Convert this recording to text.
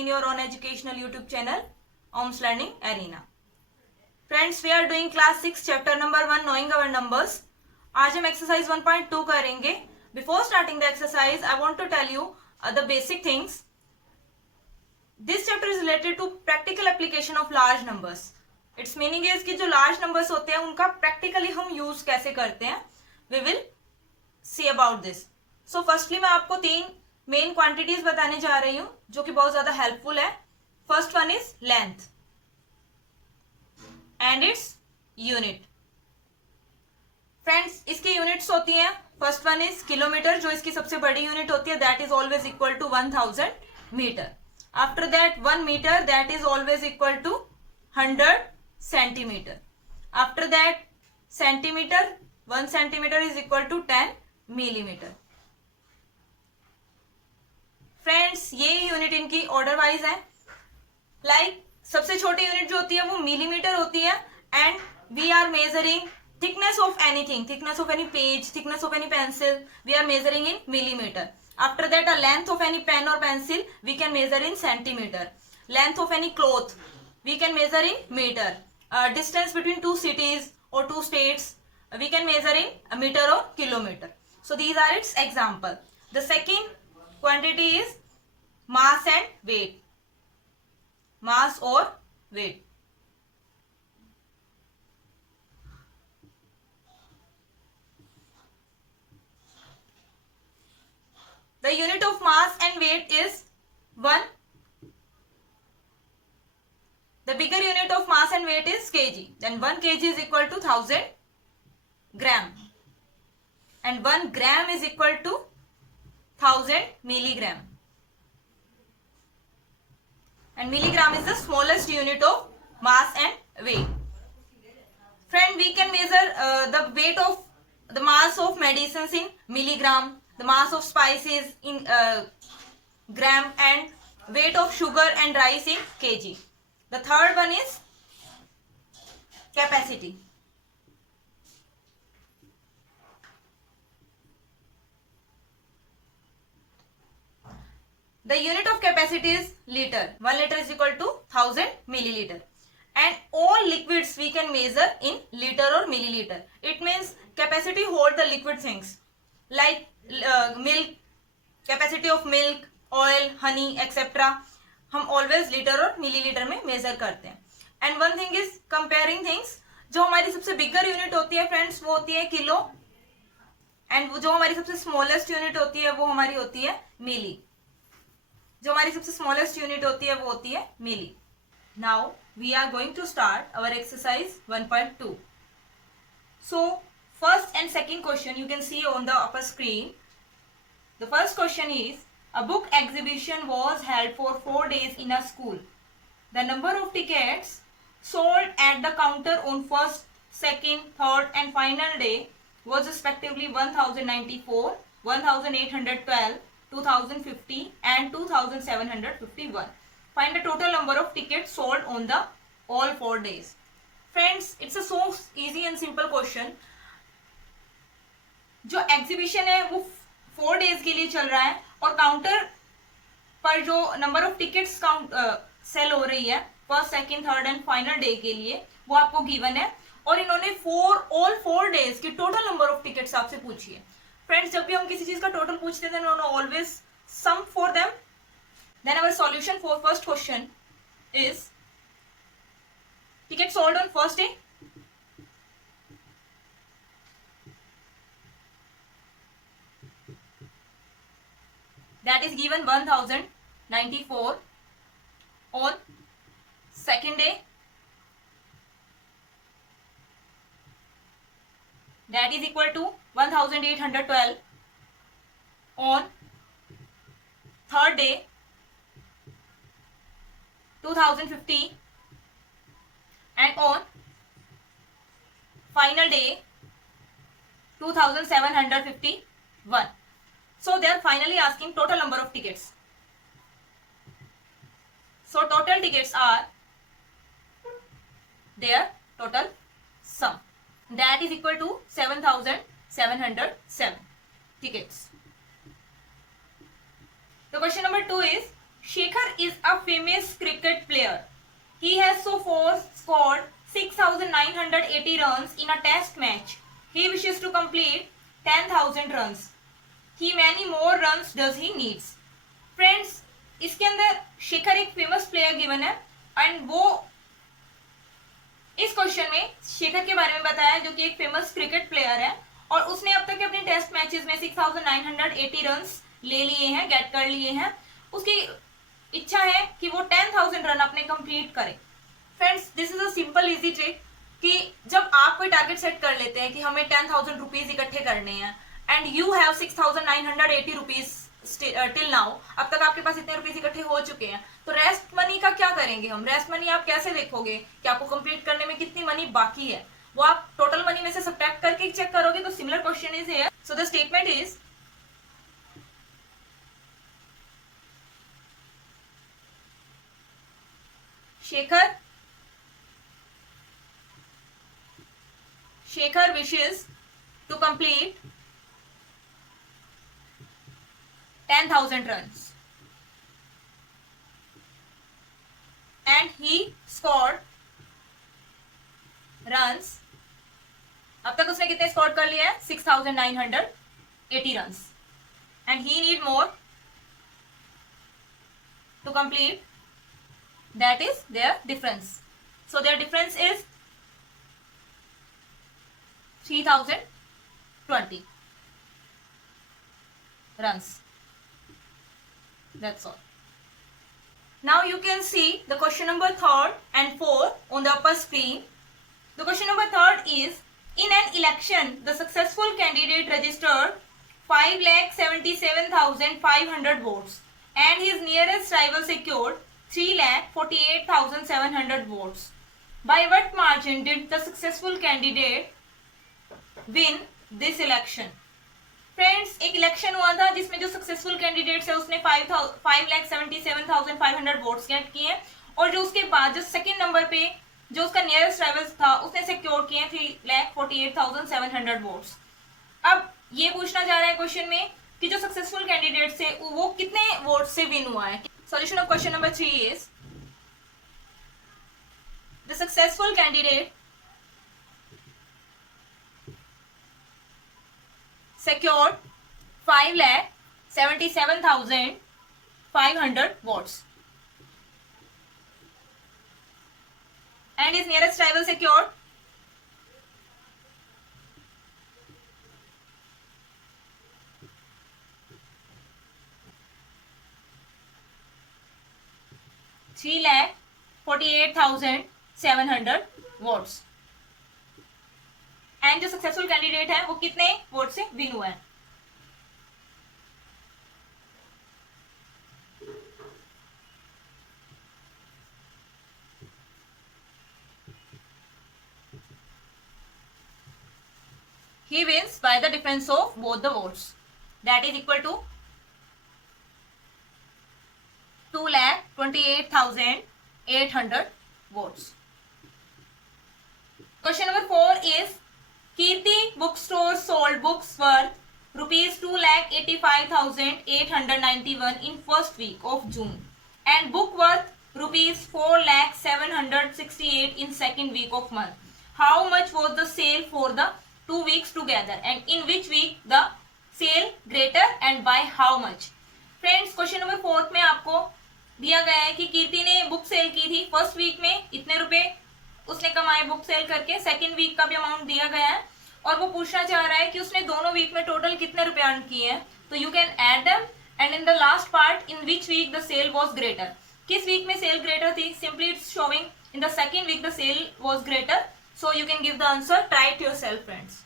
again your own educational YouTube channel, OMS Learning Arena. Friends, we are doing class 6 chapter number 1 knowing our numbers. आज हम exercise 1.2 करेंगे. Before starting the exercise, I want to tell you the basic things. This chapter is related to practical application of large numbers. Its meaning is कि जो large numbers होते हैं उनका practically हम use कैसे करते हैं. We will see about this. So firstly मैं आपको 3 मेन क्वांटिटीज बताने जा रही हूं जो कि बहुत ज्यादा हेल्पफुल है. First one is length and its unit. Friends, इसकी यूनिट्स होती हैं. फर्स्ट वन इज किलोमीटर, जो इसकी सबसे बड़ी यूनिट होती है. That is always equal to 1000 metre. After that 1 metre, that is always equal to 100 centimetre. After that centimetre, 1 centimetre is equal to 10 millimetre. Friends, ये यूनिट इनकी ऑर्डर वाइज है. Like सबसे छोटी यूनिट जो होती है वो मिलीमीटर होती है. And we are measuring thickness of anything, thickness of any page, thickness of any pencil, we are measuring in millimetre. After that a length of any pen और pencil we can measure in centimetre. Length of any cloth we can measure in metre. Distance between 2 cities or 2 states we can measure in meter or kilometer. So these are its example. The second quantity is mass and weight. Mass or weight. The unit of mass and weight is 1. The bigger unit of mass and weight is kg. Then 1 kg is equal to 1000 gram. And 1 gram is equal to 1000 milligram. And milligram is the smallest unit of mass and weight. Friend, we can measure the weight of the mass of medicines in milligram, the mass of spices in gram, and weight of sugar and rice in kg. The third one is capacity. The unit of capacity is liter. 1 liter is equal to 1000 milliliter. And all liquids we can measure in liter or milliliter. It means capacity hold the liquid things like milk, capacity of milk, oil, honey, etc. हम always liter और milliliter में measure करते हैं. And one thing is comparing things. जो हमारी सबसे bigger unit होती है friends वो होती है किलो. And जो हमारी सबसे smallest unit होती है वो हमारी होती है मिली. जो हमारी सबसे स्मॉलेस्ट यूनिट होती है वो होती है मिली. Now we are going to start our exercise 1.2. So first and second question you can see on the upper screen. The first question is a book exhibition was held for 4 days in a school. The number of tickets sold at the counter on first, second, third and final day was respectively 1094, 1812, 2050 and 2751. Find the total number of tickets sold on the all 4 days. Friends, it's a so easy and simple question. जो एग्जीबिशन है वो 4 days के लिए चल रहा है और counter पर जो number of tickets count sale हो रही है first, second, third and final day के लिए वो आपको गिवन है. और इन्होंने ऑल 4 days की टोटल नंबर ऑफ टिकट्स आपसे पूछी है. फ्रेंड्स, जब भी हम किसी चीज का टोटल पूछते हैं then always sum for them. Then our solution for first question is ticket sold on first day. That is given 1094. On second day that is equal to 1812. On third day 2050 and on final day 2751. So they are finally asking total number of tickets. So total tickets are their total sum. That is equal to 7,707 tickets. The question number 2 is Shekhar is a famous cricket player. He has so far scored 6,980 runs in a test match. He wishes to complete 10,000 runs. He many more runs does he needs. Friends, इसके अंदर शेखर एक famous player given है एंड वो इस क्वेश्चन में शेखर के बारे में बताया जो कि एक फेमस क्रिकेट प्लेयर है और उसने अब तक के अपने टेस्ट मैचेस में 6,980 रन्स ले लिए हैं, गेट कर लिए हैं. उसकी इच्छा है कि वो 10,000 रन अपने कंप्लीट करे. Friends, this is a simple easy trick कि जब आप कोई टारगेट सेट कर लेते हैं कि हमें 10,000 रुपीज इकट्ठे करने हैं and you have 6,980 rupees till now, अब तक आपके पास इतने रुपीज इकट्ठे हो चुके हैं, तो रेस्ट मनी का क्या करेंगे हम? रेस्ट मनी आप कैसे देखोगे कि आपको कंप्लीट करने में कितनी मनी बाकी है? वो आप टोटल मनी में से सब्ट्रैक्ट करके चेक करोगे. तो similar question is here. So the statement is Shekhar wishes to complete 10,000 runs and he scored runs. अब तक उसने कितने स्कोर कर लिए हैं? 6,980 runs and he need more to complete. That is their difference. So their difference is 3,020 runs. That's all. Now you can see the question number 3 and 4 on the upper screen. The question number 3 is, in an election, the successful candidate registered 5,77,500 votes and his nearest rival secured 3,48,700 votes. By what margin did the successful candidate win this election? Friends, एक इलेक्शन हुआ था जिसमें जो successful candidates है उसने 5,77,500 votes gate किए और जो उसके बाद जो सेकंड नंबर पे जो उसका नियरेस्ट राइवल था उसने सिक्योर किए 3,48,700 वोट्स. अब ये पूछना जा रहा है क्वेश्चन में कि जो सक्सेसफुल कैंडिडेट्स है वो कितने वोट से विन हुआ है. Solution of question number 3 is the successful candidate secured 5,77,500 votes and his nearest rival secured 3,48,700 votes. And जो सक्सेसफुल कैंडिडेट है वो कितने वोट से विन हुआ है? He wins by the difference of both the votes. That is equal to 2,28,800 votes. Question number 4 is, Kirti bookstore sold books worth rupees 2,85,891 in first week of June and book worth rupees 4,768 in second week of month. How much was the sale for the 2 weeks together and in which week the sale greater and by how much? Friends, question number 4 में आपको दिया गया है कि कीर्ति ने book cell की थी first week में इतने रुपए उसने कमाए बुक सेल करके, सेकंड वीक का भी अमाउंट दिया गया है और वो पूछना चाह रहा है कि उसने दोनों वीक में टोटल कितने रुपए अर्न किए हैं. तो you can add them and in the last part in which week the sale was greater. किस वीक में सेल ग्रेटर थी? Simply it's showing in the second week the sale was greater. So you can give the answer. Try it yourself friends.